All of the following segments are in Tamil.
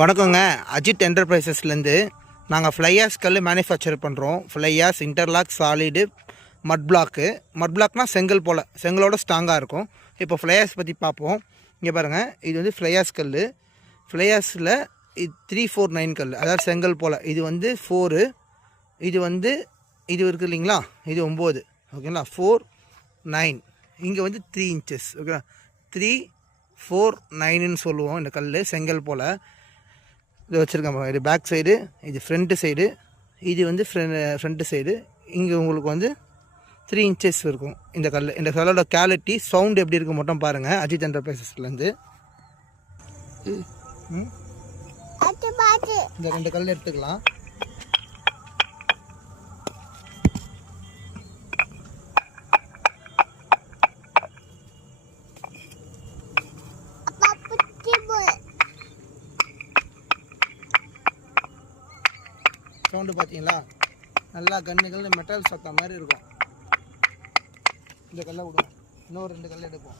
வணக்கங்க. அஜித் என்டர்பிரைசஸ்லேருந்து நாங்கள் ஃப்ளையாஸ் கல் மேனுஃபேக்சர் பண்ணுறோம். ஃப்ளையாஸ், இன்டர்லாக், சாலிடு, மட் பிளாக்கு. மட் பிளாக்னால் செங்கல் போல், செங்கலோட ஸ்ட்ராங்காக இருக்கும். இப்போ ஃப்ளையாஸ் பற்றி பார்ப்போம். இங்கே பாருங்கள், இது வந்து ஃப்ளையாஸ் கல். ஃப்ளையாஸில் இது 349 கல், அதாவது செங்கல் போல். இது வந்து 4, இது வந்து இது இருக்குது இல்லைங்களா, இது 9, ஓகேங்களா. 4, 9, இங்கே வந்து 3 இன்ச்சஸ், ஓகேங்களா. 3, 4, 9ன்னு சொல்லுவோம் இந்த கல், செங்கல் போல். இது வச்சுருக்கேன். இது பேக் சைடு, இது ஃப்ரண்ட்டு சைடு, இது வந்து ஃப்ரண்ட்டு சைடு. இங்கே உங்களுக்கு வந்து 3 இன்ச்சஸ் இருக்கும் இந்த கல். இந்த கல்லோட குவாலிட்டி, சவுண்டு எப்படி இருக்குது மட்டும் பாருங்கள். அஜித் என்டர்பிரைசஸ்லேருந்து இந்த 2 கல் எடுத்துக்கலாம். சவுண்டு பார்த்தீங்களா, நல்லா கன்னுகள் மெட்டல் சத்தம் மாதிரி இருக்கும். இந்த கல்லை விடுவோம், இன்னொரு 2 கல் எடுப்போம்.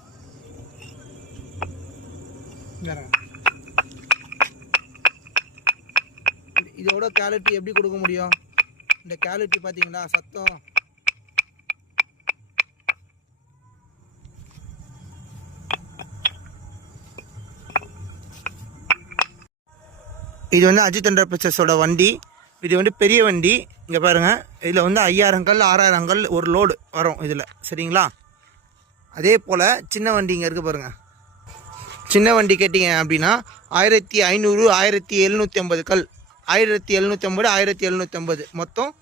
இதோட குவாலிட்டி எப்படி கொடுக்க முடியும்? இந்த குவாலிட்டி பார்த்தீங்களா, சத்தம். இது வந்து அஜித் என்டர்பிரைசஸோட வண்டி. இது வந்து பெரிய வண்டி. இங்கே பாருங்கள், இதில் வந்து 5000 கல் 6000 கல் ஒரு லோடு வரும் இதில், சரிங்களா. அதே போல் சின்ன வண்டி இங்கே இருக்குது பாருங்கள். சின்ன வண்டி கேட்டிங்க அப்படின்னா 1500, 1750 கல், 1750, 1750, மொத்தம்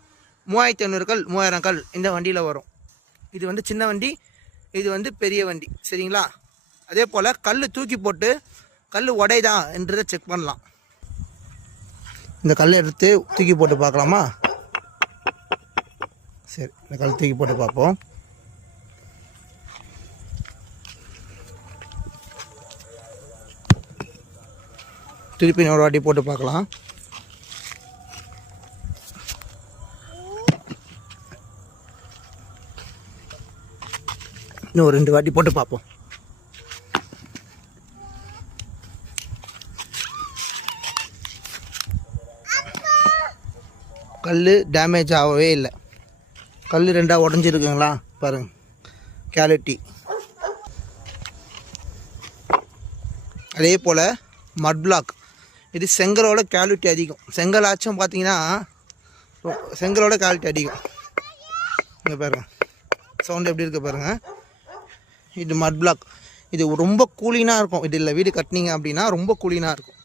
3500 கல், 3000 கல் இந்த வண்டியில் வரும். இது வந்து சின்ன வண்டி, இது வந்து பெரிய வண்டி, சரிங்களா. அதே போல் கல் தூக்கி போட்டு கல் உடைதா என்றதை செக் பண்ணலாம். இந்த கல் எடுத்து தூக்கி போட்டு பார்க்கலாமா? சரி, இந்த கல் தூக்கி போட்டு பார்ப்போம். திருப்பி இன்னொரு வாட்டி போட்டு பார்க்கலாம். இன்னும் 2 வாட்டி போட்டு பார்ப்போம். கல் டேமேஜ் ஆகவே இல்லை. கல் 2ஆக உடஞ்சிருக்குங்களா பாருங்கள், குவாலிட்டி. அதே போல் மட் பிளாக், இது செங்கலோட குவாலிட்டி அதிகம். செங்கலாச்சும் பார்த்தீங்கன்னா செங்கலோட குவாலிட்டி அதிகம். இங்கே பாருங்கள், சவுண்டு எப்படி இருக்குது பாருங்கள். இது மட் பிளாக். இது ரொம்ப கூலினாக இருக்கும். இது இல்லை, வீடு கட்டினீங்க அப்படின்னா ரொம்ப கூலினாக இருக்கும்.